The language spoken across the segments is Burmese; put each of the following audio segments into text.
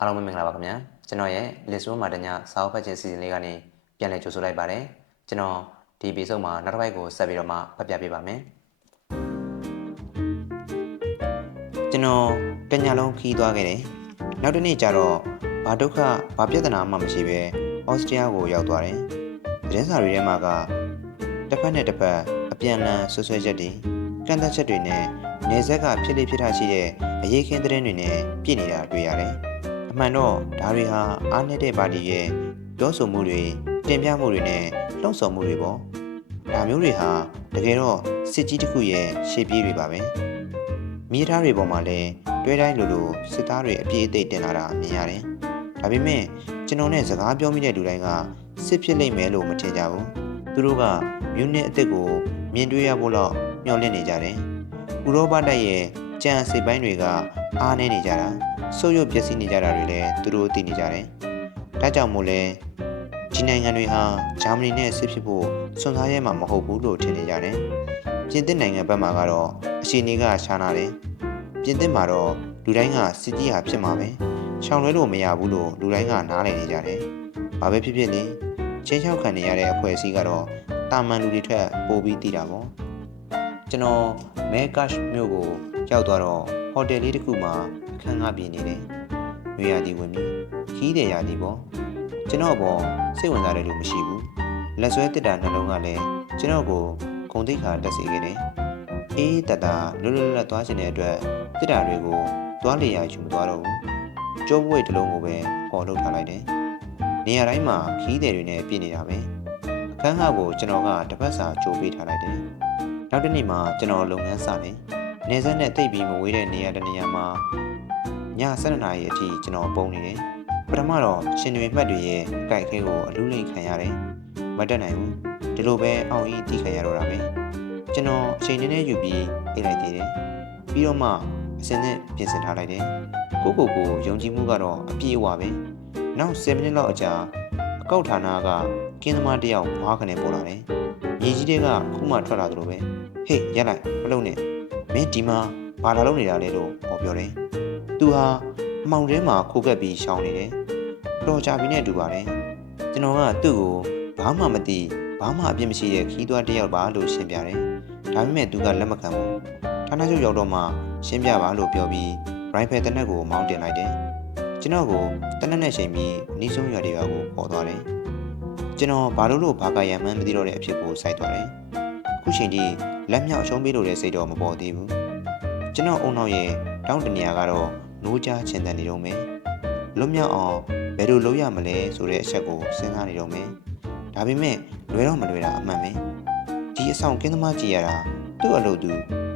အားလုံးပဲမင်္ဂလာပါခင်ဗျာကျွန်တော်ရဲ့ list room မှာတညစာအုပ်ဖတ်ခြင်းစီစဉ်လေးကနေပြန်လည်ကြိုဆိုလိုက်ပါတယ်ကျွန်တော်ဒီ episode မှာနောက်တစ်ပိုက်ကိုဆက်ပြီးတော့မှဖတ်ပြပေးပါမယ်ကျွန်တော်တညလုံးခီးသွားခဲ့တယ်နောက်တစ်နေ့ကျတော့ဘာဒုက္ခဘာပြဿနာမှမရှိဘဲဩစတြေးလျကိုရောက်သွားတယ်သတင်းစာတွေထဲမှာကတစ်ဖက်နဲ့တစ်ဖက်အပြန်အလှန်ဆွဆွဲချက်တွေကန့်သက်ချက်တွေနဲ့နေဆက်ကဖြစ်လေဖြစ်ထရှိတဲ့အရေးခင်းသတင်းတွေနဲ့ပြည့်နေတာတွေ့ရတယ်။ အမှန်တော့ဒါတွေဟာအားနည်းတဲ့ပါတီရဲ့ပြောဆိုမှုတွေတင်ပြမှုတွေနဲ့လှုံ့ဆော်မှုတွေပေါ့။ဒါမျိုးတွေဟာတကယ်တော့စစ်ကြီးတစ်ခုရဲ့ရှေ့ပြေးတွေပါပဲ။မြေသားတွေပေါ်မှာလည်းတွဲတိုင်းလိုလိုစစ်သားတွေအပြည့်အသိတင်လာတာမြင်ရတယ်။ဒါပေမဲ့ကျွန်တော်နဲ့စကားပြောမိတဲ့လူတိုင်းကစစ်ဖြစ်လိမ့်မယ်လို့မထင်ကြဘူး။သူတို့ကမြူနစ်အစ်စ်ကိုမြင်တွေ့ရဖို့တော့မျှော်လင့်နေကြတယ်။ဥရောပတိုက်ရဲ့ ကြံစိတ်ပိုင်းတွေကအားနေနေကြတာဆုပ်ယုပ်ပျက်စီးနေကြတာတွေလည်းသူတို့သိနေကြတယ်။ဒါကြောင့်မို့လဲဒီနိုင်ငံတွေဟာဂျာမနီနဲ့စစ်ဖြစ်ဖို့စွန့်စားရဲမှာမဟုတ်ဘူးလို့ထင်နေကြတယ်။ပြင်သစ်နိုင်ငံဘက်မှာကတော့အရှိနေကရှားနာတယ်။ပြင်သစ်မှာတော့လူတိုင်းကစစ်ကြီးဟာဖြစ်မှာပဲ။ရှောင်လွဲလို့မရဘူးလို့လူတိုင်းကနားလည်နေကြတယ်။ဘာပဲဖြစ်ဖြစ်လေချင်းချောက်ခံနေရတဲ့အဖွဲ့အစည်းကတော့တာမန်လူတွေထက်ပိုပြီးတည်တာပေါ့။ကျွန်တော်မဲကတ်မြို့ကို ရောက်သွားတော့ဟိုတယ်လေးတစ်ခုမှာအခန်းငှပြင်နေတယ်။ရွေရာဒီဝင်ပြီးခီးတယ်ရာဒီပေါ့။ကျွန်တော်ဘောစိတ်ဝင်စားတဲ့လူမရှိဘူး။လက်ဆွဲတစ်တာနှလုံးကလည်းကျွန်တော်ကိုဂုံတိတ်ခါတက်စေခဲ့တယ်။အေးတတလွတ်လွတ်လပ်သွားခြင်းတဲ့အတွက်တစ်တာတွေကိုသွားလေရာယူမသွားတော့ဘူး။ကျိုးဘွေတစ်လုံးကိုပဲပေါ်ထုတ်ထားလိုက်တယ်။နေရာတိုင်းမှာခီးတယ်တွေနဲ့ပြည့်နေတာပဲ။အခန်းငှကိုကျွန်တော်ကတစ်ပတ်စာကြိုးပေးထားလိုက်တယ်။နောက်တစ်နေ့မှာကျွန်တော်လုပ်ငန်းစတယ်။ နေဆက်နဲ့တိတ်ပြီးမဝေးတဲ့နေရာတစ်နေရာမှာည7နာရီအထိကျွန်တော်ပုံနေတယ်။ပထမတော့ရှင်တွေမှတ်တွေရဲ့ကြိုက်ခဲကိုအလူးလိမ့်ခံရတယ်။မတက်နိုင်ဘူး။ဒီလိုပဲအောင်ကြီးတီးခံရတော့တာပဲ။ကျွန်တော်အချိန်နည်းနည်းယူပြီးအိတ်လိုက်သေးတယ်။ပြီးတော့မှအစင်းနဲ့ပြင်ဆင်ထားလိုက်တယ်။ကိုကိုကိုယုံကြည်မှုကတော့အပြည့်အဝပဲ။နောက်7မိနစ်လောက်အကြာအကောက်ဌာနကကင်းသမားတယောက်ဘားခနဲ့ပေါ်လာတယ်။မြေကြီးတွေကခုမှထွက်လာသလိုပဲ။ဟေးရက်လိုက်မလုံနဲ့မ င်းဒီမှာဘာလာလုပ်နေတာလဲလို့ဟောပြောတယ်။သူဟာအမောင်ထဲမှာခိုးကပ်ပြီးရှောင်းနေတယ်။တော်ကြပြီနဲ့တူပါတယ်။ကျွန်တော်ကသူ့ကိုဘာမှမသိဘာမှအပြစ်မရှိတဲ့ခီးသွွားတစ်ယောက်ပါလို့ရှင်းပြတယ်။ဒါပေမဲ့သူကလက်မခံဘူး။ဌာနချုပ်ရောက်တော့မှရှင်းပြပါလို့ပြောပြီးရိုင်ဖယ်တနက်ကိုမောင်းတင်လိုက်တယ်။ကျွန်တော်ကိုတနက်နဲ့ချိန်ပြီးအနီးဆုံးရွာတွေကကိုပေါ်သွားတယ်။ကျွန်တော်ဘာလို့လို့ဘာကရံမှန်းမသိတော့တဲ့အဖြစ်ကိုစိုက်သွားတယ်။အ ခုချိန်ထိလက်မြောက်ရှုံးပေးလို့တဲ့စိတ်တော့မပေါ်သေးဘူး။ကျွန်တော်အုံနောက်ရဲ့တောင်းတနေရာကတော့နိုးကြားချင်တဲ့နေတော့မယ်။လွတ်မြောက်အောင်ဘယ်လိုလုပ်ရမလဲဆိုတဲ့အချက်ကိုစဉ်းစားနေတော့မယ်။ဒါပေမဲ့လွယ်တော့မလွယ်တာအမှန်ပဲ။ဒီအဆောင်ကင်းသမားကြည့်ရတာသူ့အလုပ်သူ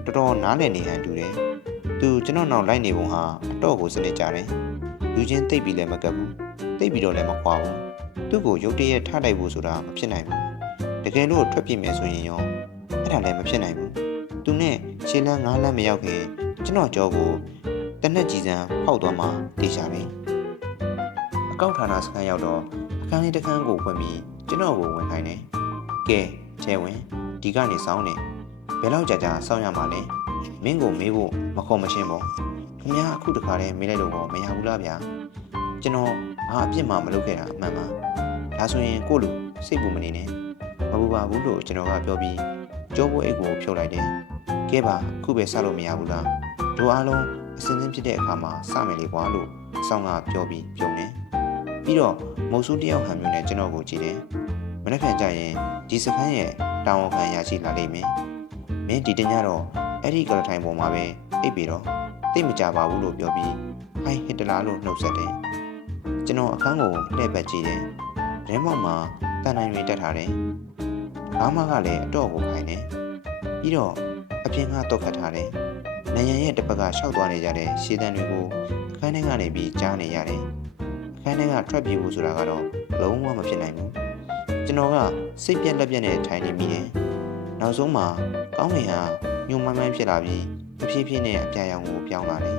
တော်တော်နားလည်နေဟန်တူတယ်။သူကျွန်တော်နောက်လိုက်နေပုံဟာအတော့ကိုစနစ်ကြတယ်။လူချင်းတိတ်ပြီးလည်းမကပ်ဘူး။တိတ်ပြီးတော့လည်းမခွာဘူး။သူ့ကိုရုတ်တရက်ထားလိုက်ဖို့ဆိုတာမဖြစ်နိုင်ဘူး။တကယ်လို့ထွက်ပြေးမယ်ဆိုရင်ရော အဲ့ဒါလည်းမဖြစ်နိုင်ဘူး။သူနဲ့ခြေလမ်းငားလမ်းမရောက်ခင်ကျွန်တော်ကြောကိုတနက်ကြည်စံဖောက်သွားမှတေချာပြီ။အကောက်ဌာနစခန်းရောက်တော့အခန်းလေးတစ်ခန်းကိုဖွင့်ပြီးကျွန်တော်ကိုဝင်ခိုင်းတယ်။ကဲကျဲဝင်ဒီကနေစောင်းနေဘယ်လောက်ကြာကြာစောင်းရမှာလဲ။မင်းကိုမေးဖို့မခေါ်မရှင်းပေါ့။ခင်ဗျားအခုတခါတည်းမေးလိုက်လို့တော့မရဘူးလားဗျာ။ကျွန်တော်ဘာအပြစ်မှမလုပ်ခဲ့တာအမှန်ပါ။ဒါဆိုရင်ကို့လူစိတ်ပူမနေနဲ့။မပူပါဘူးလို့ကျွန်တော်ကပြောပြီး ကြောဘိုးအိတ်ကိုဖြုတ်လိုက်တယ်။ကဲပါအခုပဲစလို့မရဘူးလား။တို့အားလုံးအစင်းစင်းဖြစ်တဲ့အခါမှာစမယ်လေကွာလို့အဆောင်ကပြောပြီးပြုံးတယ်။ပြီးတော့မုတ်ဆူတယောက်ဟန်မျိုးနဲ့ကျွန်တော်ကိုကြည့်တယ်။မနေ့ကကြရင်ဒီစခန်းရဲ့တာဝန်ခံရရှိလာလိမ့်မယ်။မင်းဒီတညတော့အဲ့ဒီကလထိုင်ပေါ်မှာပဲအိပ်ပြီးတော့သိမကြပါဘူးလို့ပြောပြီးဟိုင်းဟစ်တလားလို့နှုတ်ဆက်တယ်။ကျွန်တော်အခန်းကိုလှည့်ပတ်ကြည့်တယ်။ရဲမောက်မှာတန်နိုင်တွေတက်ထားတယ်။ ဘာမှကလည်းအတော့ကိုခိုင်းတယ်။ပြီးတော့အပြင်ကတော့ခတ်ထားတယ်။နိုင်ရန်ရဲ့တစ်ဖက်ကရှောက်သွားနေကြတဲ့ရှေးတန်းတွေကိုအခန်းထဲကနေပြီးကြားနေရတယ်။အခန်းထဲကထွက်ပြေးဖို့ဆိုတာကတော့လုံးဝမဖြစ်နိုင်ဘူး။ကျွန်တော်ကစိတ်ပြက်လက်ပြက်နဲ့ထိုင်နေမိတယ်။နောက်ဆုံးမှာကောင်းကင်ဟာညှို့မှန်းမှန်းဖြစ်လာပြီးတဖြည်းဖြည်းနဲ့အပြာရောင်ကိုပြောင်းလာတယ်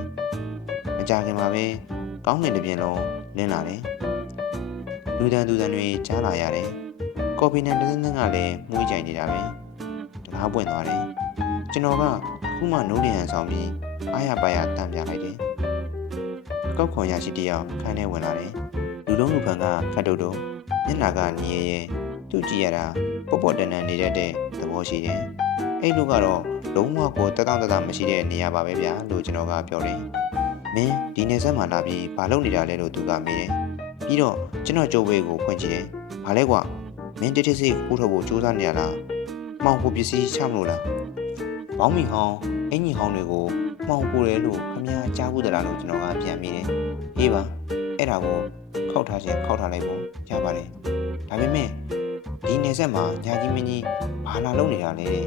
။မကြခင်မှာပဲကောင်းကင်တစ်ပြင်လုံးလင်းလာတယ်။လူတန်းသူတန်းတွေကြားလာရတယ်။ ကော်ဖီနဲ့တင်းတင်းကလည်းမှုကြိုင်နေတာပဲ။တကားပွင့်သွားတယ်။ကျွန်တော်ကအခုမှနိုးလျံဆောင်ပြီးအားရပါရတန်ပြလိုက်တယ်။ကောက်ခွန်ရရှိတယောက်ခန်းထဲဝင်လာတယ်လူလုံးလူဖန်ကခတ်တုတ်တုတ်မျက်နှာကညီရဲရဲသူ့ကြည့်ရတာပေါ့ပေါ့တန်တန်နေတတ်တဲ့သဘောရှိတယ်အဲ့လူကတော့လုံးဝကိုတက်တောင့်တက်တာမရှိတဲ့နေရာပါပဲဗျာလို့ကျွန်တော်ကပြောတယ်မင်းဒီနေဆက်မှာလာပြီးဘာလုပ်နေတာလဲလို့သူကမေးတယ်ပြီးတော့ကျွန်တော်ကြိုးဝေးကိုဖွင့်ကြည့်တယ်ဘာလဲကွာမ င်းတစ်တစ်စိကိုထုတ်ဖို့ကြိုးစားနေရလားမှောင်ဖို့ပစ္စည်းချမလို့လားဘောင်းမီဟောင်းအင်ကြီးဟောင်းတွေကိုမှောင်ပို့တယ်လို့ခမများကြားဘူးသလားလို့ကျွန်တော်ကပြန်မိတယ်အေးပါအဲ့ဒါကိုခောက်ထားခြင်းခောက်ထားလိုက်ဖို့ရပါတယ်ဒါပေမဲ့ဒီနေဆက်မှာညာကြီးမင်းကြီးဘာလာလုပ်နေတာလဲတဲ့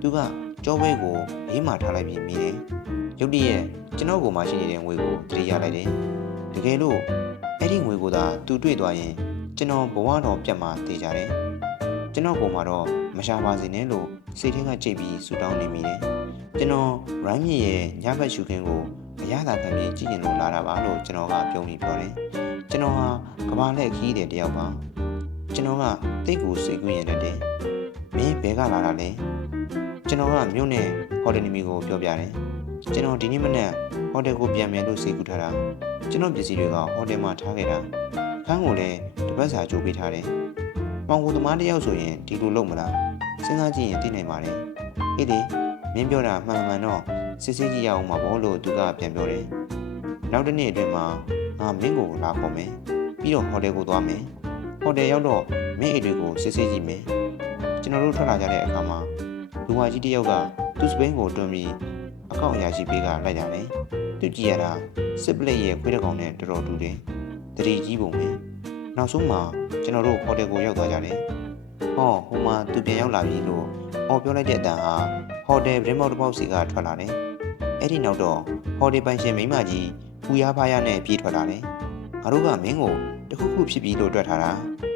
သူကကြောဘဲကိုဘေးမှာထားလိုက်ပြီးမိတယ်ရုတ်တရက်ကျွန်တော်ကိုမှရှိနေတဲ့ငွေကိုတတိရလိုက်တယ်တကယ်လို့အဲ့ဒီငွေကိုသာသူတွေ့သွားရင် ကျွန်တော်ဘဝတော်ပြတ်မှာတည်ကြတယ်ကျွန်တော်ကိုမှတော့မရှာပါစေနဲ့လို့စိတ်ထဲကကြိတ်ပြီးဆူတောင်းနေမိတယ်ကျွန်တော်ရိုင်းမြစ်ရဲ့ညဘက်ရှုခင်းကိုအရသာခံပြီးကြည့်ရင်လို့လာတာပါလို့ကျွန်တော်ကပြုံးပြီးပြောတယ်ကျွန်တော်ဟာကဘာလက်ခီးတဲ့တယောက်ပါကျွန်တော်ကတိတ်ကိုစိတ်ကူးရင်တက်တယ်မင်းဘဲကလာတာလဲကျွန်တော်ကမြို့နယ်ဟိုတယ်နီမီကိုပြောပြတယ်ကျွန်တော်ဒီနေ့မနေ့ဟိုတယ်ကိုပြန်မယ်လို့စိတ်ကူးထားတာကျွန်တော်ပစ္စည်းတွေကဟိုတယ်မှာထားခဲ့တာ ခန်းကိုလည်းတစ်ပတ်စာကြိုးပေးထားတယ်မောင်ကိုသမားတယောက်ဆိုရင်ဒီလိုလုပ်မလားစဉ်းစားကြည့်ရင်သိနိုင်ပါတယ်အေးလေမင်းပြောတာမှန်မှန်တော့စစ်စစ်ကြည့်ရအောင်ပါဘောလို့သူကပြန်ပြောတယ်နောက်တစ်နေ့အတွင်းမှာငါမင်းကိုလာခေါ်မယ်ပြီးတော့ဟိုတယ်ကိုသွားမယ်ဟိုတယ်ရောက်တော့မင်းအိတ်တွေကိုစစ်စစ်ကြည့်မယ်ကျွန်တော်တို့ထွက်လာကြတဲ့အခါမှာလူဝါကြီးတယောက်ကသူ့စပိန်ကိုတွန်းပြီးအကောင့်အရာရှိပေးကလိုက်ကြတယ်သူကြည့်ရတာစစ်ပလက်ရဲ့ခွေးတစ်ကောင်နဲ့တော်တော်တူတယ် တတိကြီးပုံပဲနောက်ဆုံးမှာကျွန်တော်တို့ဟိုတယ်ကိုရောက်သွားကြတယ်ဟောဟိုမှာသူပြန်ရောက်လာပြီလို့ဟောပြောလိုက်တဲ့အတန်ဟာဟိုတယ်ဗရင်မောက်တစ်ပေါက်စီကထွက်လာတယ်အဲ့ဒီနောက်တော့ဟိုတယ်ပိုင်ရှင်မိမကြီးပူရဖားရနဲ့ပြေးထွက်လာတယ်ငါတို့ကမင်းကိုတခုခုဖြစ်ပြီးလို့တွက်ထားတာ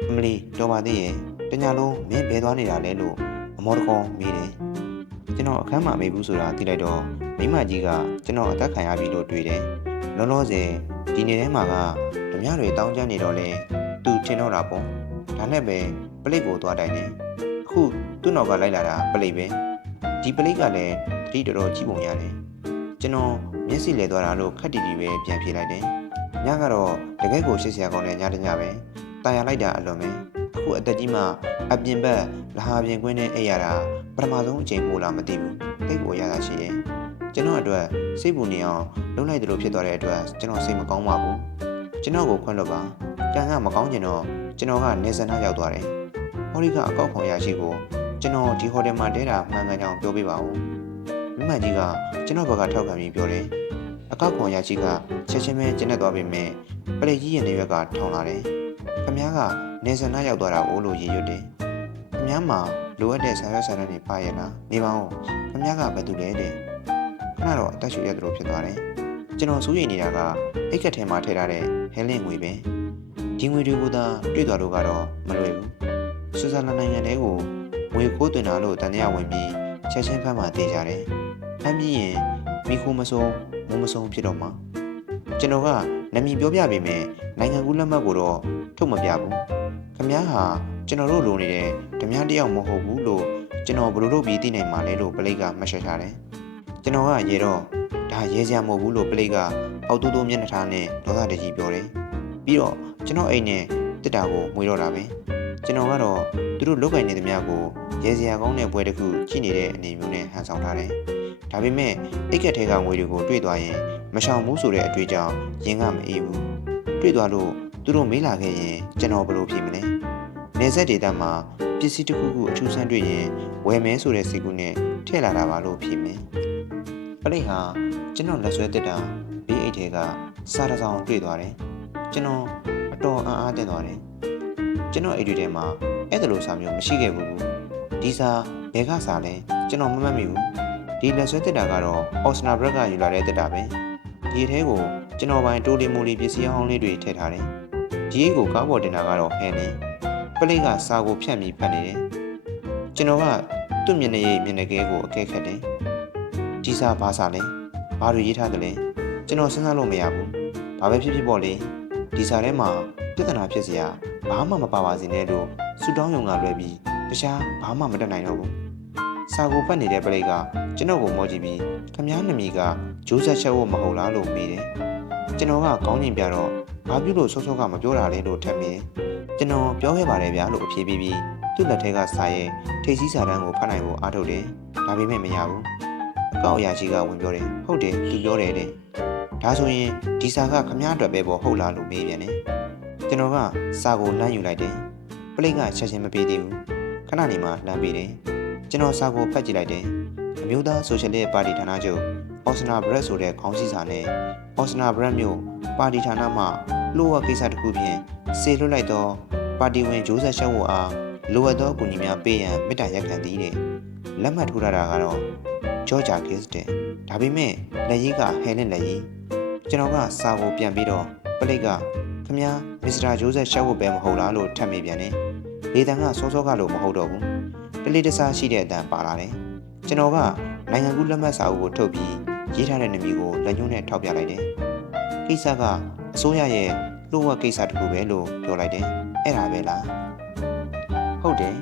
အမလီတော်ပါသေးရဲ့တညာလုံးမင်းဘယ်သွားနေတာလဲလို့အမောတကောမေးတယ်ကျွန်တော်အခန်းမှာမေးဘူးဆိုတာသိလိုက်တော့မိမကြီးကကျွန်တော်အသက်ခံရပြီလို့တွေးတယ်လောလောဆယ်ဒီနေ့ထဲမှာကဓ မြတွေတောင်းကျမ်းနေတော့လဲသူထင်တော့တာပေါ့ဒါနဲ့ပဲပလိတ်ကိုသွားတိုင်တယ်အခုသူ့နောက်ကလိုက်လာတာပလိတ်ပဲဒီပလိတ်ကလည်းတတိတော်တော်ကြီးပုံရတယ်ကျွန်တော်မျက်စိလဲသွားတာလို့ခက်တီတီပဲပြန်ပြေးလိုက်တယ်ညကတော့တကယ်ကိုရှစ်ဆရာကောင်းတဲ့ညတညပဲတာယာလိုက်တာအလွန်ပဲအခုအသက်ကြီးမှအပြင်ဘက်လဟာပြင်ကွင်းနဲ့အိပ်ရတာပထမဆုံးအချိန်ပို့လာမသိဘူးတိတ်ကိုရတာရှိတယ်ကျွန်တော်အတွက်စိတ်ပူနေအောင်လုံးလိုက်သလိုဖြစ်သွားတဲ့အတွက်ကျွန်တော်စိတ်မကောင်းပါဘူး ကျွန်တော်ကိုခွင့်လွှတ်ပါ။ကြံကမကောင်းကျင်တော့ကျွန်တော်ကနေစနာရောက်သွားတယ်။ဟောရီကအကောက်ခေါ်ရရှိကိုကျွန်တော်ဒီဟိုတယ်မှာတဲတာမှန်ကန်ကြောင်ပြောပြပါဦး။မိမကြီးကကျွန်တော်ဘက်ကထောက်ခံပြီးပြောတယ်။အကောက်ခေါ်ရရှိကချက်ချင်းပဲကျဉ်တ်သွားပေမဲ့ပရိတ်ကြီးရဲ့နေရွက်ကထောင်လာတယ်။ခမားကနေစနာရောက်သွားတာကိုလို့ရည်ရွတ်တယ်။ခမားမှာလိုအပ်တဲ့ဆရာဆရာတွေပါရလား။နေပါဦး။ခမားကဘယ်သူလဲတဲ့။ခဏတော့အသက်ရှူရသလိုဖြစ်သွားတယ်။ ကျွန်တော်စိုးရိမ်နေတာကအိတ်ကက်ထဲမှာထည့်ထားတဲ့ဟဲလင့်ငွေပဲဒီငွေတွေကိုသာတွေ့သွားလို့ကတော့မလွယ်ဘူးဆွစ်ဇာလန်နိုင်ငံတဲကိုငွေခိုးသွင်းတာလို့တန်တရားဝင်ပြီးချက်ချင်းဖမ်းမှတေးကြတယ်ဖမ်းပြီးရင်မိခိုးမစုံမုံမစုံဖြစ်တော့မှာကျွန်တော်ကနာမည်ပြောပြပေးမယ်နိုင်ငံကူးလက်မှတ်ကိုတော့ထုတ်မပြဘူးခမ ्या ဟာကျွန်တော်တို့လိုနေတဲ့ဓမြတယောက်မဟုတ်ဘူးလို့ကျွန်တော်ဘယ်လိုလုပ်ပြီးသိနိုင်မှာလဲလို့ပလိတ်ကမှတ်ချက်ထားတယ်ကျွန်တော်ကရေတော့ ဒါရဲစရာမဟုတ်ဘူးလို့ပလိတ်ကအောက်တူတူမျက်နှာထားနဲ့ဒေါသတကြီးပြောတယ်ပြီးတော့ကျွန်တော်အိမ်နဲ့တစ်တာကိုမွေးတော့တာပဲကျွန်တော်ကတော့သူတို့လုတ်ကင်နေသမျှကိုရဲစရာကောင်းတဲ့ပွဲတစ်ခုကြည့်နေတဲ့အနေမျိုးနဲ့ဟန်ဆောင်ထားတယ်ဒါပေမဲ့အိတ်ကက်ထဲကငွေတွေကိုတွေ့သွားရင်မရှောင်ဘူးဆိုတဲ့အတွေ့အကြုံရင်ကမအေးဘူးတွေ့သွားလို့သူတို့မေးလာခဲ့ရင်ကျွန်တော်ဘယ်လိုဖြစ်မလဲနေဆက်ဒေတာမှာပစ္စည်းတစ်ခုခုအထူးဆန်းတွေ့ရင်ဝယ်မယ်ဆိုတဲ့စိတ်ကူးနဲ့ထည့်လာတာပါလို့ဖြစ်မယ် ပလိတ်ဟာကျွန်တော်လက်ဆွဲတက်တာဘေးအိတ်ထဲကစားတစ်စောင်တွေ့သွားတယ်ကျွန်တော်အတော်အံ့အားသင့်သွားတယ်ကျွန်တော်အိတ်တွေထဲမှာအဲ့ဒါလိုစာမျိုးမရှိခဲ့ဘူးဒီစာဘယ်ကစာလဲကျွန်တော်မမှတ်မိဘူးဒီလက်ဆွဲတက်တာကတော့အော်စနာဘရက်ကယူလာတဲ့တက်တာပဲဒီထဲကိုကျွန်တော်ပိုင်တိုးလီမိုလီပစ္စည်းအဟောင်းလေးတွေထည့်ထားတယ်ဒီအိတ်ကိုကားပေါ်တင်တာကတော့ဟဲနေပလိတ်ကစာကိုဖြတ်ပြီးဖတ်နေတယ်ကျွန်တော်ကသူ့မျက်နှာရည်မျက်နှာကဲကိုအကဲခတ်တယ် ဒီစာဘာစာလဲဘာတွေရေးထားသလဲကျွန်တော်စဉ်းစားလို့မရဘူးဘာပဲဖြစ်ဖြစ်ပေါ့လေဒီစာထဲမှာပြဿနာဖြစ်စရာဘာမှမပါပါစေနဲ့လို့ဆူတောင်းယုံကလွဲပြီးတခြားဘာမှမတတ်နိုင်တော့ဘူးစာကိုဖတ်နေတဲ့ပလိတ်ကကျွန်တော်ကိုမောကြည့်ပြီးခမားနမီကဂျိုးဆက်ချက်ဖို့မဟုတ်လားလို့မေးတယ်ကျွန်တော်ကကောင်းကျင်ပြတော့ဘာဖြစ်လို့စောစောကမပြောတာလဲလို့ထပ်မိတယ်ကျွန်တော်ပြောခဲ့ပါတယ်ဗျာလို့အဖြေပေးပြီးသူ့လက်ထဲကစာရဲ့ထိပ်စည်းစာတန်းကိုဖတ်နိုင်ဖို့အားထုတ်တယ်ဒါပေမဲ့မရဘူးအ ကောက်အရာရှိကဝင်ပြောတယ်ဟုတ်တယ်သူပြောတယ်တဲ့ဒါဆိုရင်ဒီစာကခမားအတွက်ပဲပေါ့ဟုတ်လားလို့မေးပြန်တယ်ကျွန်တော်ကစာကိုလမ်းယူလိုက်တယ်ပလိတ်ကချက်ချင်းမပေးသေးဘူးခဏနေမှလမ်းပေးတယ်ကျွန်တော်စာကိုဖတ်ကြည့်လိုက်တယ်အမျိုးသားဆိုရှယ်လစ်ပါတီဌာနချုပ်အော်စနာဘရက်ဆိုတဲ့ခေါင်းစည်းစာနဲ့အော်စနာဘရက်မျိုးပါတီဌာနမှလိုဝကိစ္စတစ်ခုဖြင့်စေလွတ်လိုက်သောပါတီဝင်ဂျိုးဆက်ရှောက်ဝအားလိုအပ်သောအကူအညီများပေးရန်မေတ္တာရက်ခံသည်တဲ့လက်မှတ်ထိုးထားတာကတော့ ဂျော့ဂျာကစ်တဲ့ဒါပေမဲ့လက်ရည်ကဟဲလင်လက်ရည်ကျွန်တော်ကစာကိုပြန်ပြီးတော့ပလိတ်ကခမညာမစ္စတာဂျိုးဆက်ရှောက်ဝပဲမဟုတ်လားလို့ထပ်မိပြန်တယ်လေတန်ကစောစောကလို့မဟုတ်တော့ဘူးတလေးတစားရှိတဲ့အတန်ပါလာတယ်ကျွန်တော်ကနိုင်ငံကူးလက်မှတ်စာအုပ်ကိုထုတ်ပြီးရေးထားတဲ့နာမည်ကိုလက်ညှိုးနဲ့ထောက်ပြလိုက်တယ်ကိစ္စကအစိုးရရဲ့လှုပ်ဝက်ကိစ္စတစ်ခုပဲလို့ပြောလိုက်တယ်အဲ့ဒါပဲလားဟုတ်တယ်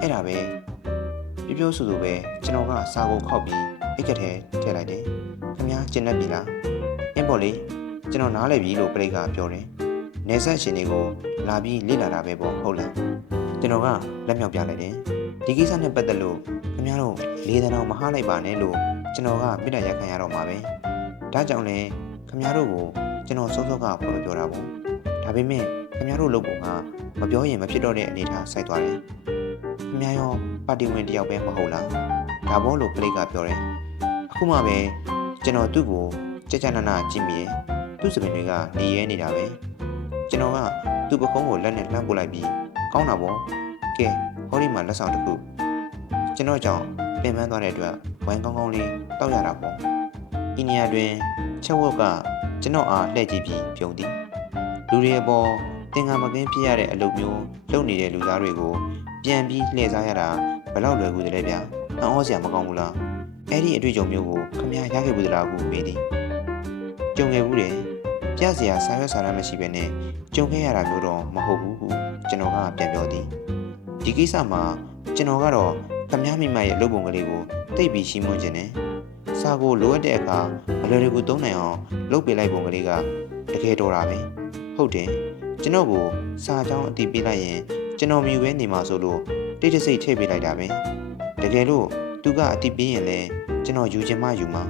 အဲ့ဒါပဲ ပြပြောဆိုဆိုပဲကျွန်တော်ကစာကိုခောက်ပြီးအိတ်ကထဲထည့်လိုက်တယ်ခင်ဗျာကျင်တတ်ပြီလားအင်းပေါ်လေကျွန်တော်နားလည်ပြီလို့ပြိတ်ကပြောတယ်နေဆက်ရှင်တွေကိုလာပြီးလေ့လာတာပဲပေါ့ဟုတ်လားကျွန်တော်ကလက်မြောက်ပြလိုက်တယ်ဒီကိစ္စနဲ့ပတ်သက်လို့ခင်ဗျားတို့လေးတန်းအောင်မဟားလိုက်ပါနဲ့လို့ကျွန်တော်ကပြစ်ဒဏ်ရက်ခံရတော့မှာပဲဒါကြောင့်လဲခင်ဗျားတို့ကိုကျွန်တော်စောစောကပြောပြောတာပေါ့ဒါပေမဲ့ခင်ဗျားတို့လုပ်ဖို့ကမပြောရင်မဖြစ်တော့တဲ့အနေအထားစိုက်သွားတယ်ခင်ဗျားရော ပါတီဝင်တယောက်ပဲမဟုတ်လားဒါဘောလို့ပလိတ်ကပြောတယ်အခုမှပဲကျွန်တော်သူ့ကိုကြက်ကြနနာကြည့်မိရဲ့သူ့စပင်တွေကနေရဲနေတာပဲကျွန်တော်ကသူ့ပကုံးကိုလက်နဲ့လှမ်းပို့လိုက်ပြီးကောင်းတာပေါ့ကဲဟောဒီမှာလက်ဆောင်တစ်ခုကျွန်တော်ကြောင့်ပင်ပန်းသွားတဲ့အတွက်ဝိုင်းကောင်းကောင်းလေးတောက်ရတာပေါ့အင်းနီယာတွင်ချက်ဝက်ကကျွန်တော်အားလှည့်ကြည့်ပြီးပြုံးသည်လူတွေအပေါ်သင်္ကန်းမကင်းဖြစ်ရတဲ့အလုပ်မျိုးလုပ်နေတဲ့လူသားတွေကိုပြန်ပြီးလှည့်စားရတာ ဘယ်လောက်လွယ်ကူသလဲဗျာအံ့ဩစရာမကောင်းဘူးလားအဲ့ဒီအတွေ့အကြုံမျိုးကိုခမရရခဲ့ဘူးသလားကိုမေးသည်ကြုံခဲ့ဘူးတယ်ပြစရာဆာရွက်စာရမရှိဘဲနဲ့ကြုံခဲ့ရတာမျိုးတော့မဟုတ်ဘူးဟုကျွန်တော်ကပြန်ပြောသည်ဒီကိစ္စမှာကျွန်တော်ကတော့ခမရမိမရဲ့လုပ်ပုံကလေးကိုတိတ်ပြီးရှင်းမွန်းခြင်းနဲ့စာကိုလိုအပ်တဲ့အခါအလွယ်တကူသုံးနိုင်အောင်လုပ်ပေးလိုက်ပုံကလေးကတကယ်တော်တာပဲဟုတ်တယ်ကျွန်တော်ကိုစာကြောင်းအတီးပေးလိုက်ရင်ကျွန်တော်မြူပဲနေမှာဆိုလို့ တိတ်တဆိတ်ထည့်ပေးလိုက်တာပဲတကယ်လို့သူကအတီးပေးရင်လဲကျွန်တော်ယူချင်မှယူမှာ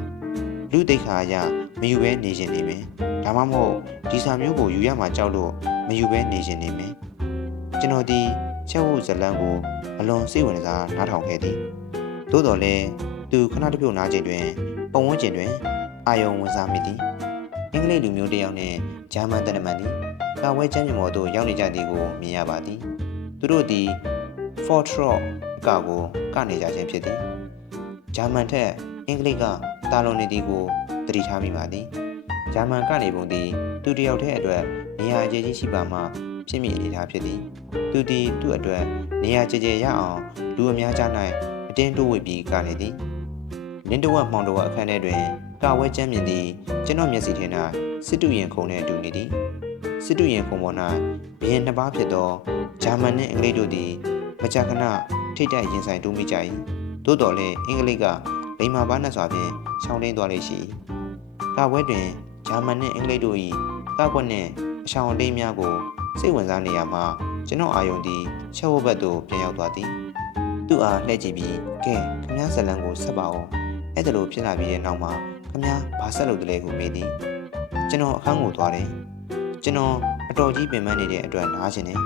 လူတိတ်ခါအရမယူပဲနေရှင်နေမယ်ဒါမှမဟုတ်ဒီစာမျိုးကိုယူရမှာကြောက်လို့မယူပဲနေရှင်နေမယ်ကျွန်တော်ဒီချက်ဝုဇလန်းကိုအလွန်စိတ်ဝင်စားနားထောင်ခဲ့သည်သို့တော်လည်းသူခဏတစ်ပြုတ်နားချိန်တွင်ပုံဝန်းကျင်တွင်အာယုံဝင်စားမိသည်အင်္ဂလိပ်လူမျိုးတစ်ယောက်နှင့်ဂျာမန်တနမန်သည်ကာဝဲချမ်းမြေမော်သို့ရောက်နေကြသည်ကိုမြင်ရပါသည်သူတို့သည် Fort Rock အကကိုကနေကြခြင်းဖြစ်သည်ဂျာမန်ထက်အင်္ဂလိပ်ကတာလွန်နေသည်ကိုသတိထားမိပါသည်ဂျာမန်ကနေပုံသည်သူတစ်ယောက်တည်းအတွက်နေရာအခြေကြီးရှိပါမှဖြစ်မိအနေထားဖြစ်သည်သူသည်သူ့အတွက်နေရာကြည်ကြရအောင်လူအများကြား၌အတင်းတိုးဝေပြီးကနေသည်လင်းတဝက်မှောင်တဝက်အခန်းထဲတွင်ကာဝဲကျမ်းမြင်သည်ကျွန်တော်မျက်စိထင်၌စစ်တူရင်ခုံနှင့်အတူနေသည်စစ်တူရင်ခုံပေါ်၌ဘရင်နှစ်ပါးဖြစ်သောဂျာမန်နှင့်အင်္ဂလိပ်တို့သည် မကြာခဏထိတ်တိုက်ရင်ဆိုင်တိုးမိကြ၏သို့တော်လည်းအင်္ဂလိပ်ကလိမ္မာပါးနဲ့စွာဖြင့်ချောင်းလင်းသွားလေရှိကာဝဲတွင်ဂျာမန်နှင့်အင်္ဂလိပ်တို့၏ကာကွက်နှင့်အရှောင်အလိမ့်များကိုစိတ်ဝင်စားနေရမှာကျွန်တော်အာယုံသည်ချက်ဝတ်ဘက်သို့ပြန်ရောက်သွားသည်သူ့အားလှည့်ကြည့်ပြီးကဲခမည်းဇလန်ကိုဆက်ပါအောင်အဲ့ဒါလိုဖြစ်လာပြီးတဲ့နောက်မှာခမည်းဘာဆက်လုပ်တယ်လဲကိုမေးသည်ကျွန်တော်အခန်းကိုသွားတယ်ကျွန်တော်အတော်ကြီးပင်ပန်းနေတဲ့အတွက်နားခြင်းတယ်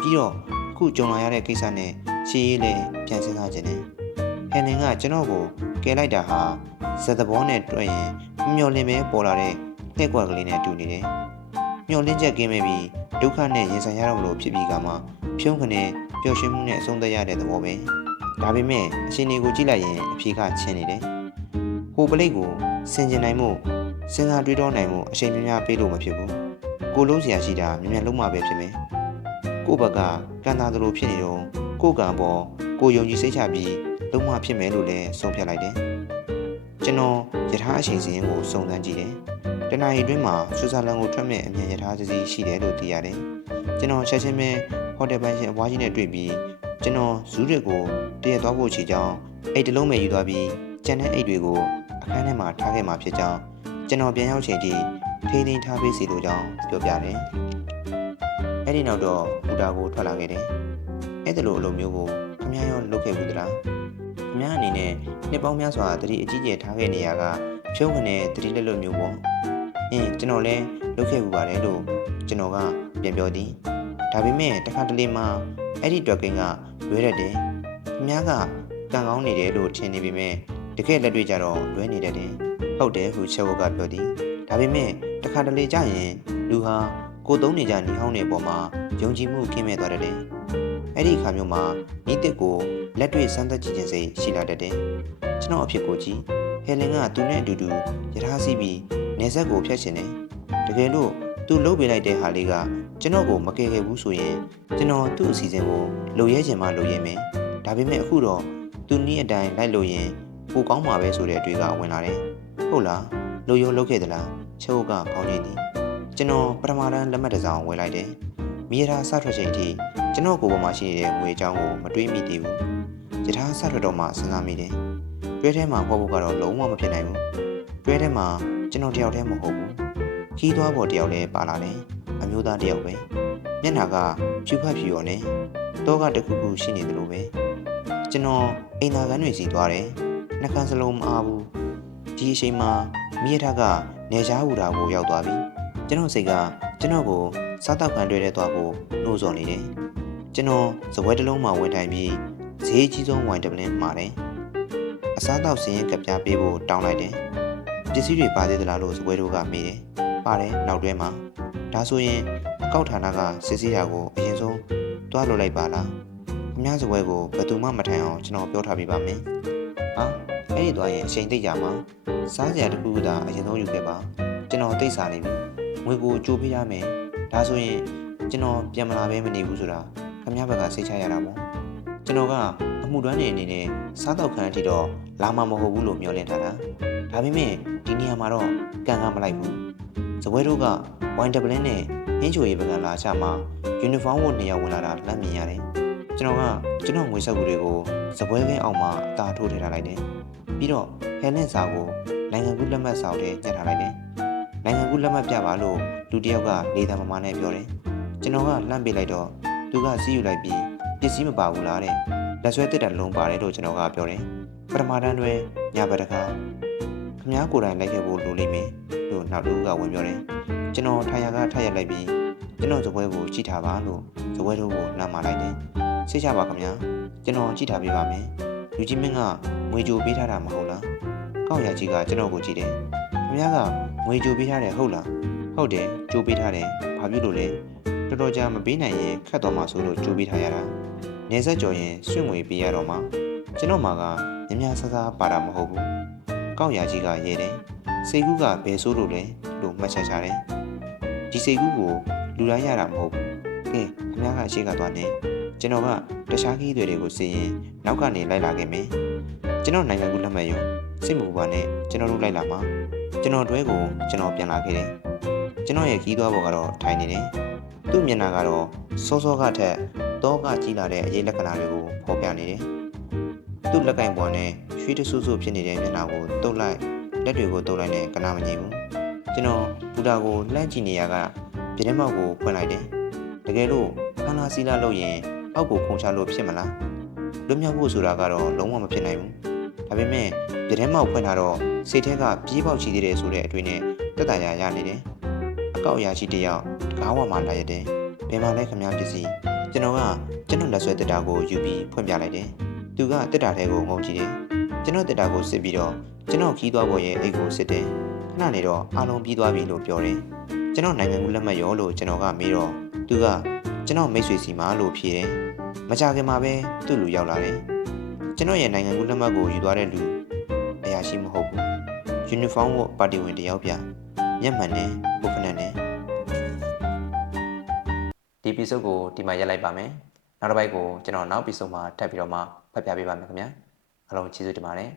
ပြီးတော့ အခုကြုံလာရတဲ့ကိစ္စနဲ့ရှေးရေးလည်းပြန်စဉ်းစားခြင်းတယ်ဟယ်လင်ကကျွန်တော်ကိုကယ်လိုက်တာဟာဇက်သဘောနဲ့တွေ့ရင်မမျော်လင့်ပဲပေါ်လာတဲ့လှည့်ကွက်ကလေးနဲ့တူနေတယ်မျော်လင့်ချက်ကင်းမဲ့ပြီးဒုက္ခနဲ့ရင်ဆိုင်ရတော့မလို့ဖြစ်ပြီးကမှဖြုံးခနဲ့ပျော်ရွှင်မှုနဲ့အဆုံးသတ်ရတဲ့သဘောပဲဒါပေမဲ့အရှင်တွေကိုကြည့်လိုက်ရင်အဖြေကချင်းနေတယ်ဟိုပလိတ်ကိုဆင်ကျင်နိုင်မှုစဉ်းစားတွေးတောနိုင်မှုအချိန်များများပေးလို့မဖြစ်ဘူးကိုလုံးစရာရှိတာမြန်မြန်လုံးမပဲဖြစ်မယ် ကိုယ့်ဘက်ကကန်တာသလိုဖြစ်နေတော့ကိုယ့်ကံပေါ်ကိုယုံကြည်စိတ်ချပြီးလုံးမဖြစ်မယ်လို့လည်းဆုံးဖြတ်လိုက်တယ်ကျွန်တော်ယထာအချိန်စင်းကိုစုံစမ်းကြည့်တယ်တနင်္လာရီတွင်းမှာဆွစ်ဇာလန်ကိုထွက်မဲ့အမြန်ရထားတစ်စီးရှိတယ်လို့သိရတယ်။ကျွန်တော်ချက်ချင်းပဲဟိုတယ်ပိုင်းရှင်အဝါကြီးနဲ့တွေ့ပြီးကျွန်တော်ဇူးရစ်ကိုတရက်သွားဖို့ချီကြောင်းအိတ်တလုံးပဲယူသွားပြီးကျန်တဲ့အိတ်တွေကိုအခန်းထဲမှာထားခဲ့မှဖြစ်ကြောင်းကျွန်တော်ပြန်ရောက်ချိန်ထိထိန်းသိမ်းထားပေးစီလိုကြောင်းပြောပြတယ် အဲ့ဒီနောက်တော့ဘူတာကိုထွက်လာခဲ့တယ်အဲ့ဒါလိုအလိုမျိုးကိုခမည်းရောလုပ်ခဲ့ဘူးသလားခမည်းအနေနဲ့နှစ်ပေါင်းများစွာတတိအကြီးကျယ်ထားခဲ့နေရကဖြုံးကနေတတိလက်လို့မျိုးပေါ့အင်းကျွန်တော်လည်းလုပ်ခဲ့ဘူးပါတယ်လို့ကျွန်တော်ကပြန်ပြောသည်ဒါပေမဲ့တစ်ခါတလေမှအဲ့ဒီတွက်ကင်းကလွဲတတ်တယ်ခမည်းကကံကောင်းနေတယ်လို့ထင်နေပေမဲ့တကယ်လက်တွေ့ကြတော့လွဲနေတတ်တယ်ဟုတ်တယ်ဟုချက်ဝကပြောသည်ဒါပေမဲ့တစ်ခါတလေကြာရင်လူဟာ ကိုသုံးနေကြညီဟောင်းတဲ့ပုံမှာယုံကြည်မှုကင်းမဲ့သွားတတ်တယ်အဲ့ဒီအခါမျိုးမှာဤတစ်ကိုလက်တွေ့စမ်းသပ်ကြည့်ခြင်းစိတ်ရှိလာတတ်တယ်ကျွန်တော်အဖြစ်ကိုကြည့်ဟယ်လင်ကသူနဲ့အတူတူရထားစီးပြီးနေဆက်ကိုဖျက်ချင်တယ်တကယ်လို့သူလှုပ်ပေးလိုက်တဲ့ဟာလေးကကျွန်တော်ကိုမကယ်ခဲ့ဘူးဆိုရင်ကျွန်တော်သူ့အစီအစဉ်ကိုလိုရဲချင်မှလိုရဲမယ်ဒါပေမဲ့အခုတော့သူနည်းအတိုင်းလိုက်လို့ရင်ပိုကောင်းမှာပဲဆိုတဲ့အတွေ့ကဝင်လာတယ်ဟုတ်လားလိုရိုးလုပ်ခဲ့သလားချုပ်ကခေါင်းကြီးသည် ကျွန်တော်ပထမတန်းလက်မှတ်တစ်စောင်ဝယ်လိုက်တယ်မိရထားစထွက်ချိန်အထိကျွန်တော်ကိုယ်ပေါ်မှာရှိနေတဲ့ငွေအကြောင်းကိုမတွေးမိသေးဘူးယထာစထွက်တော့မှစဉ်းစားမိတယ်တွဲထဲမှာပေါ့ဖို့ကတော့လုံးဝမဖြစ်နိုင်ဘူးတွဲထဲမှာကျွန်တော်တယောက်တည်းမဟုတ်ဘူးခီးသွားပေါ်တယောက်လည်းပါလာတယ်အမျိုးသားတယောက်ပဲမျက်နှာကဖြူဖတ်ဖြူရောနဲ့တော့ကတစ်ခုခုရှိနေတယ်လို့ပဲကျွန်တော်အိမ်သာကန်းတွေစီသွားတယ်နှကန်းစလုံးမအားဘူးဒီအချိန်မှာမိရထားကနေရှားဟူတာကိုရောက်သွားပြီ ကျွန်တော်စိတ်ကကျွန်တော်ကိုစားတောက်ခံတွေ့တဲ့သွားကိုနှိုးစော်နေတယ်ကျွန်တော်စပွဲတစ်လုံးမှာဝင်ထိုင်ပြီးဈေးကြီးဆုံးဝိုင်တပလင်းမှာတယ်အစားတောက်စင်းရင်ကပြပေးဖို့တောင်းလိုက်တယ်ပစ္စည်းတွေပါသေးသလားလို့စပွဲတို့ကမေးတယ်ပါတယ်နောက်တွဲမှာဒါဆိုရင်အကောက်ဌာနကစစ်ဆေးတာကိုအရင်ဆုံးတွားလို့လိုက်ပါလားအများစပွဲကိုဘယ်သူမှမထိုင်အောင်ကျွန်တော်ပြောထားပေးပါမယ်ဟာအဲ့ဒီသွားရင်အချိန်သိကြမှာစားစရာတစ်ခုခုသာအရင်ဆုံးယူခဲ့ပါကျွန်တော်တိတ်စားနေပြီ ငွေကိုကြိုးပေးရမယ်ဒါဆိုရင်ကျွန်တော်ပြန်မလာဘဲမနေဘူးဆိုတာခမရဘက်ကစိတ်ချရတာပေါ့ကျွန်တော်ကအမှုတွန်းနေအနေနဲ့စားတော့ခံအထိတော့လာမှာမဟုတ်ဘူးလို့မျှော်လင့်ထားတာဒါပေမဲ့ဒီနေရာမှာတော့ကံကမလိုက်ဘူးစပွဲတို့ကဝိုင်တပလင်းနဲ့ဟင်းချိုရီပကံလာချမှာယူနီဖောင်းဝတ်နေရဝင်လာတာလမ်းမြင်ရတယ်ကျွန်တော်ကကျွန်တော်ငွေဆက်ကူတွေကိုစပွဲခင်းအောင်မှာအသာထိုးထည့်ထားလိုက်တယ်ပြီးတော့ဟဲလင့်စာကိုနိုင်ငံကူးလက်မှတ်စာအုပ်ထဲညှက်ထားလိုက်တယ် နိုင်ငံကူးလက်မှတ်ပြပါလို့လူတစ်ယောက်ကလေးသားမမနဲ့ပြောတယ်ကျွန်တော်ကလှမ်းပေးလိုက်တော့သူကစီးယူလိုက်ပြီးပစ္စည်းမပါဘူးလားတဲ့လက်ဆွဲတစ်တက်လုံးပါတယ်လို့ကျွန်တော်ကပြောတယ်ပထမတန်းတွင်ညဘက်တကားခမားကိုယ်တိုင်လိုက်ခဲ့ဖို့လိုလိမ့်မယ်လို့နောက်တစ်ဦးကဝင်ပြောတယ်ကျွန်တော်ထိုင်ရကထိုက်ရလိုက်ပြီးကျွန်တော်စပွဲကိုကြည့်ထားပါလို့စပွဲတို့ကိုလှမ်းမလိုက်တယ်စိတ်ချပါခင်ဗျာကျွန်တော်ကြည့်ထားပေးပါမယ်လူကြီးမင်းကငွေကြိုပေးထားတာမဟုတ်လားကောက်ရကြီးကကျွန်တော်ကိုကြည့်တယ်ခင်ဗျားက ငွေကြိုပေးထားတယ်ဟုတ်လားဟုတ်တယ်ကြိုပေးထားတယ်ဘာဖြစ်လို့လဲတော်တော်ကြာမပေးနိုင်ရင်ခတ်တော်မှာဆိုလို့ကြိုပေးထားရတာနေဆက်ကြော်ရင်စွန့်ငွေပေးရတော့မှကျွန်တော်မှာကမြများဆဆပါတာမဟုတ်ဘူးကောက်ရကြီးကရဲတယ်စိတ်ကူးကဘယ်ဆိုးလို့လဲလို့မှတ်ချက်ချတယ်ဒီစိတ်ကူးကိုလူတိုင်းရတာမဟုတ်ဘူးကဲခင်ဗျားကအရှိကသွားနေကျွန်တော်ကတခြားခီးတွေကိုစီရင်နောက်ကနေလိုက်လာခဲ့မယ်ကျွန်တော်နိုင်ငံကူးလက်မှတ်ရုံစိတ်မူပါနဲ့ကျွန်တော်တို့လိုက်လာမှာ ကျွန်တော်တွဲကိုကျွန်တော်ပြန်လာခဲ့တယ်ကျွန်တော်ရဲ့ခီးသွားဘောကတော့ထိုင်နေတယ်သူ့မျက်နှာကတော့စောစောကထက်တော့ကကြီးလာတဲ့အရေးလက္ခဏာတွေကိုဖော်ပြနေတယ်သူ့လက်ကင်ပေါ်နဲ့ရွှေတဆူဆူဖြစ်နေတဲ့မျက်နှာကိုတုတ်လိုက်လက်တွေကိုတုတ်လိုက်နဲ့ကနာမငြိမ်ဘူးကျွန်တော်ဘူတာကိုလှမ်းကြည့်နေရကပြတင်းမောက်ကိုဖွင့်လိုက်တယ်တကယ်လို့ခန္ဓာစီလာလို့ရင်အောက်ကိုခုန်ချလို့ဖြစ်မလားလွတ်မြောက်ဖို့ဆိုတာကတော့လုံးဝမဖြစ်နိုင်ဘူးဒါပေမဲ့ပြတင်းမောက်ဖွင့်တာတော့ စိတ်ထဲကပြေးပေါက်ချီသေးတယ်ဆိုတဲ့အတွေ့နဲ့တက်တာရရနေတယ်အကောက်အရာရှိတယောက်တကားဝမှာလာရတဲ့ဘယ်မှာလဲခမည်းပစ္စည်းကျွန်တော်ကကျွန်တော်လက်ဆွဲတက်တာကိုယူပြီးဖွင့်ပြလိုက်တယ်သူကတက်တာထဲကိုငုံကြည့်တယ်ကျွန်တော်တက်တာကိုစစ်ပြီးတော့ကျွန်တော်ခီးသွားဖို့ရဲ့အိတ်ကိုစစ်တယ်ခဏနေတော့အားလုံးပြီးသွားပြီလို့ပြောတယ်ကျွန်တော်နိုင်ငံကူးလက်မှတ်ရောလို့ကျွန်တော်ကမေးတော့သူကကျွန်တော်မိတ်ဆွေစီမှာလို့ဖြေတယ်မကြခင်မှာပဲသူ့လူရောက်လာတယ်ကျွန်တော်ရဲ့နိုင်ငံကူးလက်မှတ်ကိုယူသွားတဲ့လူအရာရှိမဟုတ်ဘူး ယူနီဖောင်းဝတ်ပါတီဝင်တယောက်ပြမျက်မှန်နဲ့ပုဖနက်နဲ့ဒီ episode ကိုဒီမှာရက်လိုက်ပါမယ်နောက်တစ်ပိုက်ကိုကျွန်တော်နောက် episode မှာထပ်ပြီးတော့မှဖတ်ပြပေးပါမယ်ခင်ဗျာအားလုံးကျေးဇူးတင်ပါတယ်